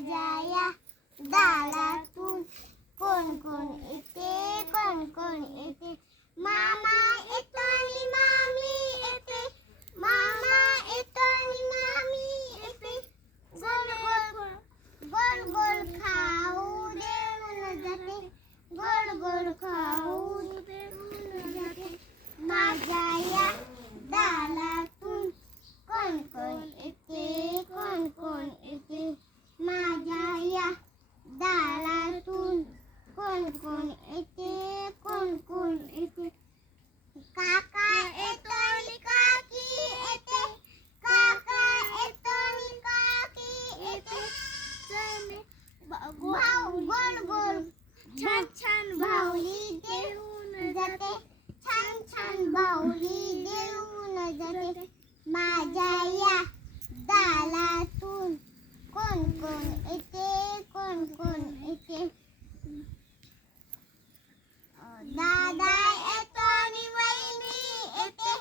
माझ्या या दारातून कोण कोण येते, कोण कोण येते. मामा येतो आणि मामी येते, मामा येतो आणि मामी येते. गोल गोल गोल गोल खाऊ देऊन जाते, गोल गोल खाऊ देऊन जाते. माझ्या या दारातून कोण कोण येते, कोण कोण येते. माझ्या या दारातून कोण कोण येते, कोण कोण येते. काका येतो आणि काकी येते, काका येतो आणि काकी येते. भाऊ गोल गोल छान छान बाहुली देऊन जाते, छान छान बाहुली देऊन जाते. माझ्या या दारातून कोण कोण येते, कोण कोण येते. दादा येतो आणि वहिनी येते,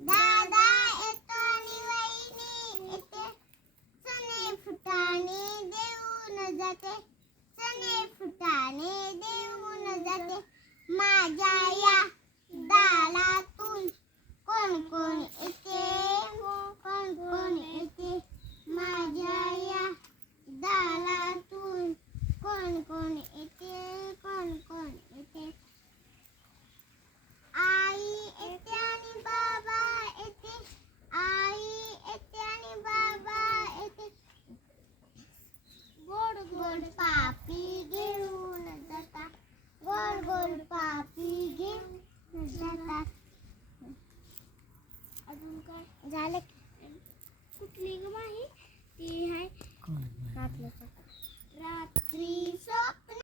दादा येतो आणि वहिनी येते. चणे फुटाणे देऊन जाते, चणे फुटाणे देऊन जाते. माझ्या या दारातून कोण कोण येते, कोण कोण येते. माझ्या या दारातून कोण कोण येते, कोण कोण येते. आई येते आणि बाबा येते, आई येते आणि बाबा येते. गोड गोड पापी घेऊन जातात, गोड गोड पापी घेऊन जातात. अजून काय झालं? कुठली ग माही ती आहे आपलं